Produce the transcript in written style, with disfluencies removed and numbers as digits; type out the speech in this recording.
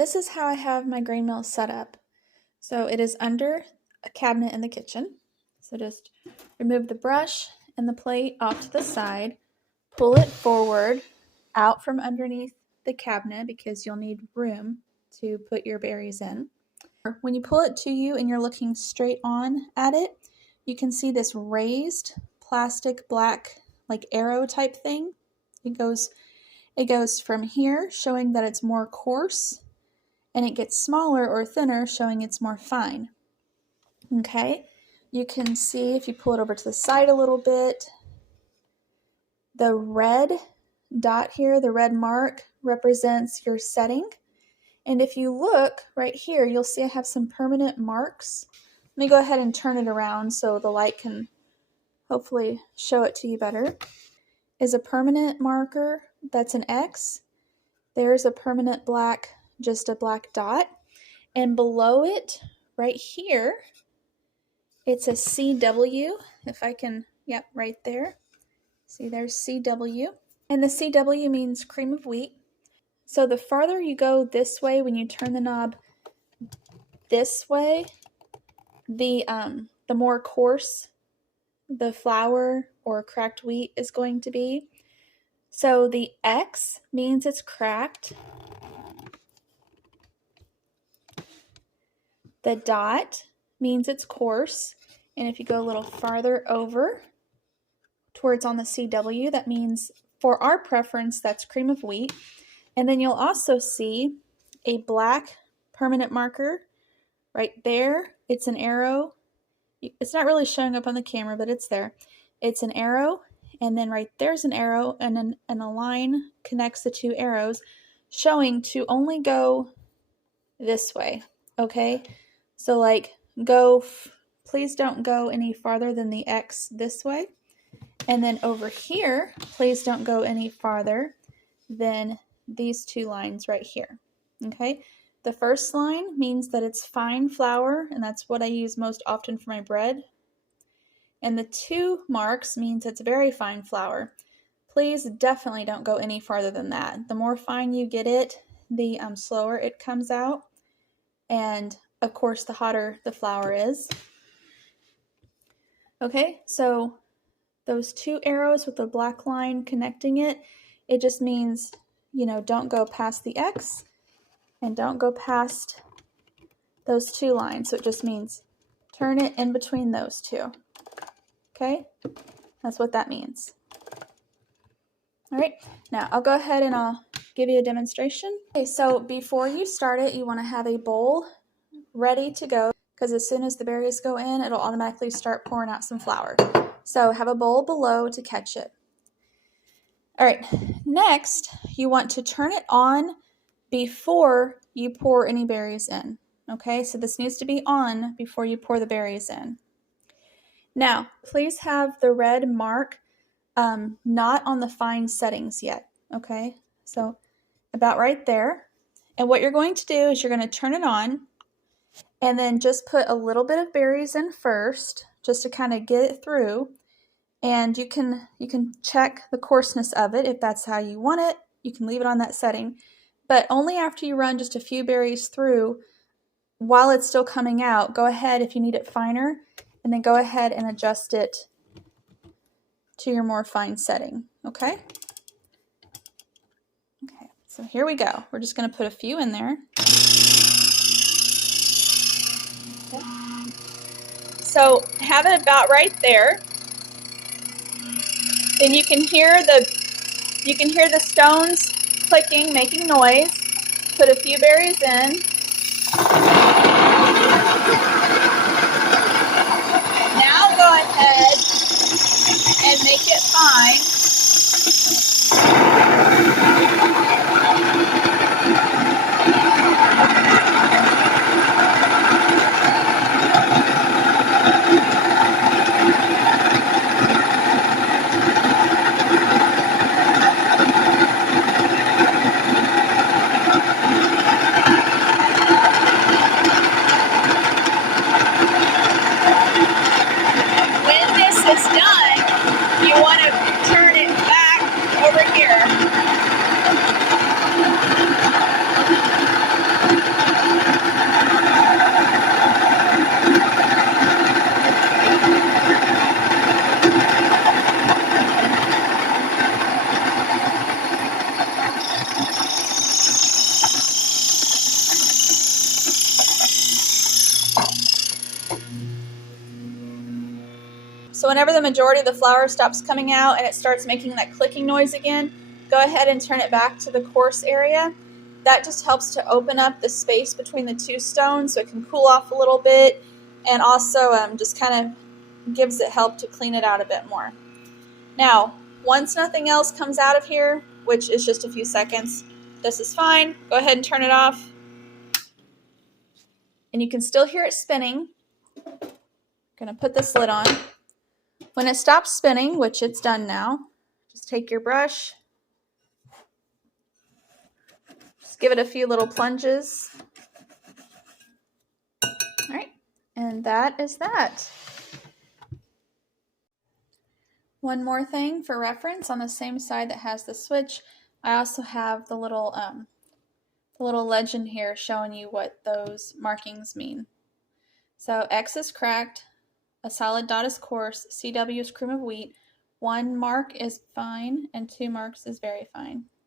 This is how I have my grain mill set up. So it is under a cabinet in the kitchen. So just remove the brush and the plate off to the side, pull it forward out from underneath the cabinet because you'll need room to put your berries in. When you pull it to you and you're looking straight on at it, you can see this raised plastic black like arrow type thing. It goes from here, showing that it's more coarse, and it gets smaller or thinner, showing it's more fine. Okay, you can see if you pull it over to the side a little bit, the red dot here, the red mark, represents your setting. And if you look right here, you'll see I have some permanent marks. Let me go ahead and turn it around so the light can hopefully show it to you better. Is a permanent marker, that's an X. There's a permanent black, just a black dot. And below it, right here, it's a CW, if I can, yep, right there. See, there's CW. And the CW means cream of wheat. So the farther you go this way, when you turn the knob this way, the more coarse the flour or cracked wheat is going to be. So the X means it's cracked. The dot means it's coarse. And if you go a little farther over towards on the CW, that means for our preference, that's cream of wheat. And then you'll also see a black permanent marker right there. It's an arrow. It's not really showing up on the camera, but it's there. It's an arrow, and then right there's an arrow, and a line connects the two arrows, showing to only go this way, okay? So like please don't go any farther than the X this way. And then over here, please don't go any farther than these two lines right here, okay? The first line means that it's fine flour, and that's what I use most often for my bread. And the two marks means it's very fine flour. Please definitely don't go any farther than that. The more fine you get it, the slower it comes out. And of course, the hotter the flour is. Okay, so those two arrows with the black line connecting it, it just means, you know, don't go past the X and don't go past those two lines. So it just means turn it in between those two. Okay, that's what that means. All right, now I'll go ahead and I'll give you a demonstration. Okay, so before you start it, you want to have a bowl ready to go, because as soon as the berries go in, it'll automatically start pouring out some flour. So have a bowl below to catch it. All right, next you want to turn it on before you pour any berries in. Okay, so this needs to be on before you pour the berries in. Now, please have the red mark not on the fine settings yet. Okay, so about right there. And what you're going to do is you're going to turn it on and then just put a little bit of berries in first, just to kind of get it through. And you can check the coarseness of it if that's how you want it. You can leave it on that setting. But only after you run just a few berries through, while it's still coming out, go ahead if you need it finer, and then go ahead and adjust it to your more fine setting, okay? Okay, so here we go. We're just gonna put a few in there. Okay. So have it about right there. Then you can hear the stones clicking, making noise. Put a few berries in. Now go ahead and make it fine. When this is done, you want to turn it back over here. So whenever the majority of the flour stops coming out and it starts making that clicking noise again, go ahead and turn it back to the coarse area. That just helps to open up the space between the two stones so it can cool off a little bit, and also just kind of gives it help to clean it out a bit more. Now, once nothing else comes out of here, which is just a few seconds, this is fine. Go ahead and turn it off. And you can still hear it spinning. I'm going to put this lid on. When it stops spinning, which it's done now, just take your brush, just give it a few little plunges. All right, and that is that. One more thing for reference, on the same side that has the switch, I also have the little legend here showing you what those markings mean. So X is cracked, a solid dot is coarse, CW is cream of wheat, 1 mark is fine, and 2 marks is very fine.